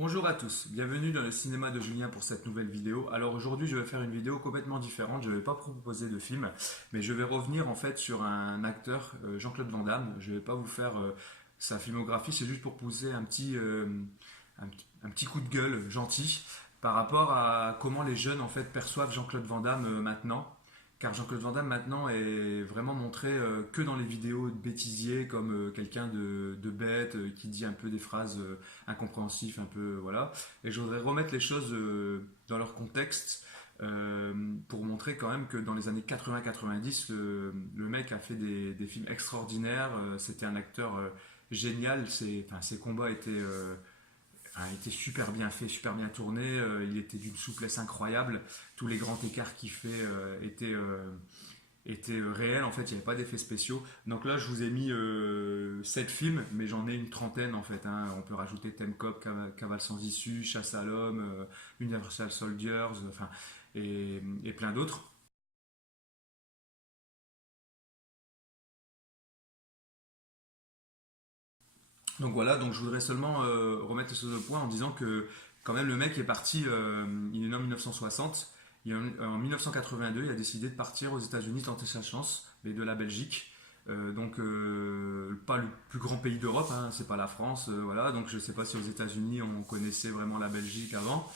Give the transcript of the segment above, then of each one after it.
Bonjour à tous, bienvenue dans le cinéma de Julien pour cette nouvelle vidéo. Alors aujourd'hui je vais faire une vidéo complètement différente, je ne vais pas proposer de film, mais je vais revenir en fait sur un acteur, Jean-Claude Van Damme. Je ne vais pas vous faire sa filmographie, c'est juste pour poser un petit coup de gueule gentil par rapport à comment les jeunes en fait perçoivent Jean-Claude Van Damme maintenant. Car Jean-Claude Van Damme maintenant est vraiment montré que dans les vidéos de bêtisier comme quelqu'un de bête qui dit un peu des phrases incompréhensives, un peu voilà. Et je voudrais remettre les choses dans leur contexte pour montrer quand même que dans les années 80-90, le mec a fait des films extraordinaires. C'était un acteur génial. Ses combats étaient super bien faits, super bien tournés. Il était d'une souplesse incroyable. Tous les grands écarts qu'il fait étaient réels. En fait, il n'y avait pas d'effets spéciaux. Donc là, je vous ai mis 7 films, mais j'en ai une trentaine en fait, hein. On peut rajouter Thème Cop, Cavale sans issue, Chasse à l'homme, Universal Soldiers, et plein d'autres. Donc voilà, donc je voudrais seulement remettre les choses au point en disant que quand même le mec est parti, il est né en 1960, en 1982 il a décidé de partir aux États-Unis tenter sa chance, mais de la Belgique. Pas le plus grand pays d'Europe, hein, c'est pas la France, voilà. Donc je sais pas si aux États-Unis on connaissait vraiment la Belgique avant,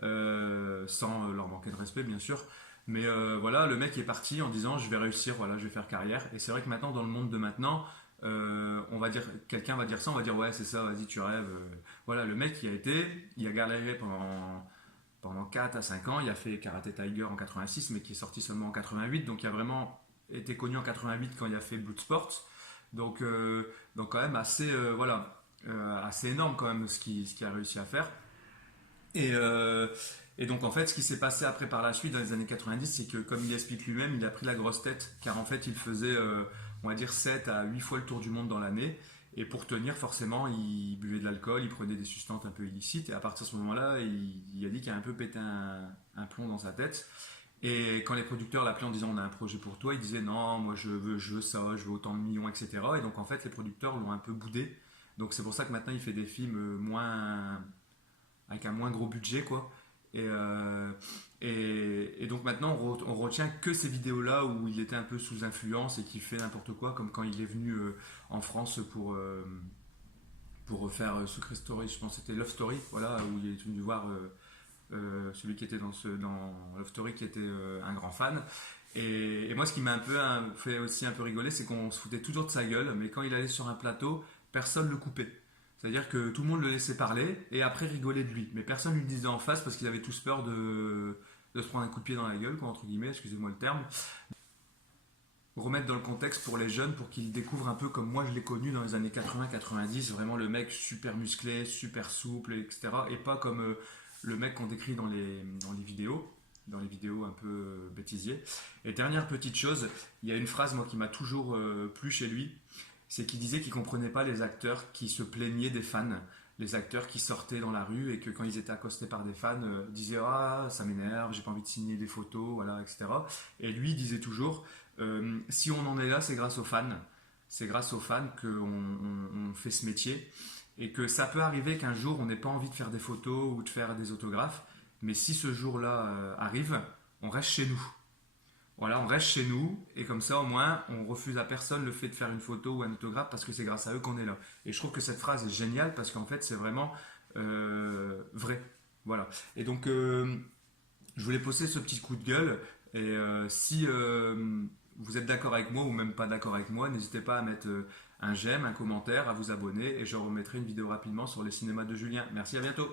sans leur manquer de respect bien sûr. Mais voilà, le mec est parti en disant je vais réussir, voilà, je vais faire carrière. Et c'est vrai que maintenant dans le monde de maintenant, on va dire, quelqu'un va dire ça, on va dire ouais c'est ça, vas-y tu rêves. Voilà, le mec il a galéré pendant 4 à 5 ans, il a fait Karate Tiger en 86 mais qui est sorti seulement en 88, donc il a vraiment été connu en 88 quand il a fait Bloodsport. Donc quand même assez, assez énorme quand même ce qu'il a réussi à faire. Et, euh, et donc en fait, ce qui s'est passé après par la suite dans les années 90, c'est que comme il explique lui-même, il a pris la grosse tête, car en fait il faisait, on va dire, 7 à 8 fois le tour du monde dans l'année. Et pour tenir, forcément, il buvait de l'alcool, il prenait des substances un peu illicites. Et à partir de ce moment-là, il a dit qu'il a un peu pété un plomb dans sa tête. Et quand les producteurs l'appelaient en disant on a un projet pour toi, il disait non, moi je veux ça, je veux autant de millions, etc. Et donc en fait, les producteurs l'ont un peu boudé. Donc c'est pour ça que maintenant il fait des films avec un moins gros budget, quoi. Et, euh, et donc maintenant, on retient que ces vidéos-là où il était un peu sous influence et qu'il fait n'importe quoi, comme quand il est venu en France pour refaire Secret Story, je pense que c'était Love Story, voilà, où il est venu voir celui qui était dans Love Story, qui était un grand fan. Et moi, ce qui m'a un peu fait aussi un peu rigoler, c'est qu'on se foutait toujours de sa gueule, mais quand il allait sur un plateau, personne ne le coupait. C'est-à-dire que tout le monde le laissait parler et après rigolait de lui. Mais personne ne lui disait en face parce qu'ils avaient tous peur de se prendre un coup de pied dans la gueule, quoi, entre guillemets, excusez-moi le terme. Remettre dans le contexte pour les jeunes, pour qu'ils découvrent un peu comme moi je l'ai connu dans les années 80-90, vraiment le mec super musclé, super souple, etc. Et pas comme le mec qu'on décrit dans les vidéos un peu bêtisier. Et dernière petite chose, il y a une phrase moi qui m'a toujours plu chez lui, c'est qu'il disait qu'il comprenait pas les acteurs qui se plaignaient des fans, les acteurs qui sortaient dans la rue et que quand ils étaient accostés par des fans, disaient ah ça m'énerve, j'ai pas envie de signer des photos, voilà, etc. Et lui disait toujours si on en est là, c'est grâce aux fans, c'est grâce aux fans qu'on on fait ce métier et que ça peut arriver qu'un jour on n'ait pas envie de faire des photos ou de faire des autographes, mais si ce jour-là arrive, on reste chez nous. Voilà, on reste chez nous et comme ça au moins on refuse à personne le fait de faire une photo ou un autographe parce que c'est grâce à eux qu'on est là. Et je trouve que cette phrase est géniale parce qu'en fait c'est vraiment vrai. Voilà. Et donc je voulais poser ce petit coup de gueule et si vous êtes d'accord avec moi ou même pas d'accord avec moi, n'hésitez pas à mettre un j'aime, un commentaire, à vous abonner et je remettrai une vidéo rapidement sur les cinémas de Julien. Merci, à bientôt.